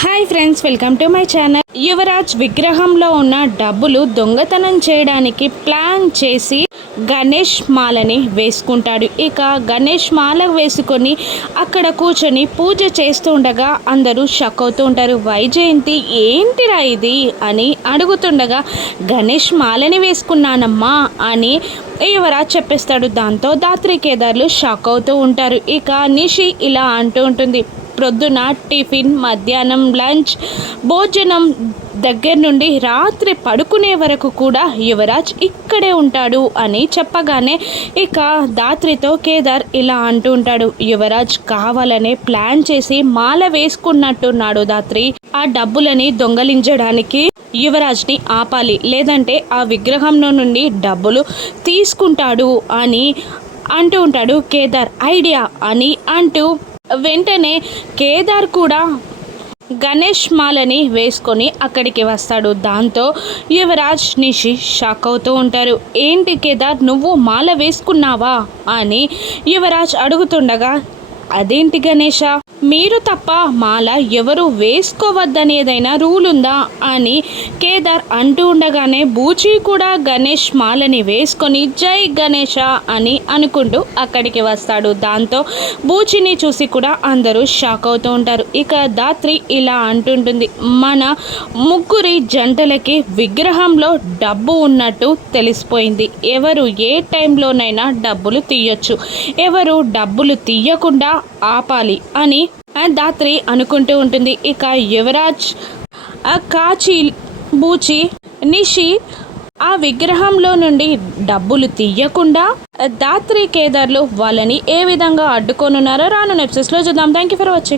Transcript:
Hi friends welcome to my channel. Yuvraj విగ్రహంలో ఉన్న డబ్బులు దొంగతనం చేయడానికి ప్లాన్ చేసి గణేష్ మాలని వేసుకుంటాడు. ఇక గణేష్ మాల వేసుకొని అక్కడ కూర్చొని పూజ చేస్తుండగా అందరూ షక్ అవుతూ ఉంటారు. వైజయంతి ఏంటిరా ఇది అని అడుగుతుండగా గణేష్ మాలని వేసుకున్నానమ్మా అని యువరాజ్ చెప్పేస్తాడు. దాంతో దాత్రి కేదార్లు షాక్ అవుతూ ఉంటారు. ఇక నిషి ఇలా అంటూ ఉంటుంది. ప్రొద్దున టిఫిన్ మధ్యాహ్నం లంచ్ భోజనం దగ్గర నుండి రాత్రి పడుకునే వరకు కూడా యువరాజ్ ఇక్కడే ఉంటాడు అని చెప్పగానే ఇక దాత్రితో కేదార్ ఇలా అంటూ ఉంటాడు యువరాజ్ కావాలనే ప్లాన్ చేసి మాల వేసుకున్నట్టున్నాడు దాత్రి. ఆ డబ్బులని దొంగలించడానికి యువరాజ్ని ఆపాలి. లేదంటే ఆ విగ్రహంలో నుండి డబ్బులు తీసుకుంటాడు అని అంటూ ఉంటాడు కేదార్. ఐడియా అని అంటూ వెంటనే కేదార్ కూడా గణేష్ మాలని వేసుకొని అక్కడికి వస్తాడు. దాంతో యువరాజ్ నిషి షాక్ అవుతూ ఉంటారు. ఏంటి కేదార్ నువ్వు మాల వేసుకున్నావా? అని యువరాజ్ అడుగుతుండగా అదేంటి గణేష? మీరు తప్ప మాల ఎవరు వేసుకోవద్దనేదైనా రూల్ ఉందా అని కేదార్ అంటూ ఉండగానే బూచి కూడా గణేష్ మాలని వేసుకొని జై గణేష అని అనుకుంటూ అక్కడికి వస్తాడు. దాంతో బూచిని చూసి కూడా అందరూ షాక్ అవుతూ ఉంటారు. ఇక దాత్రి ఇలా అంటుంటుంది మన ముగ్గురి జంటలకి విగ్రహంలో డబ్బు ఉన్నట్టు తెలిసిపోయింది. ఎవరు ఏ టైంలోనైనా డబ్బులు తీయొచ్చు. ఎవరు డబ్బులు తీయకుండా ఆపాలి అని దాత్రి అనుకుంటూ ఉంటుంది. ఇక యువరాజ్ ఆ కాచి బూచి నిషి ఆ విగ్రహంలో నుండి డబ్బులు తీయకుండా దాత్రి కేదార్లు వాళ్ళని ఏ విధంగా అడ్డుకొనున్నారో రాను ఎపిసోడ్స్లో చూద్దాం. Thank you for watching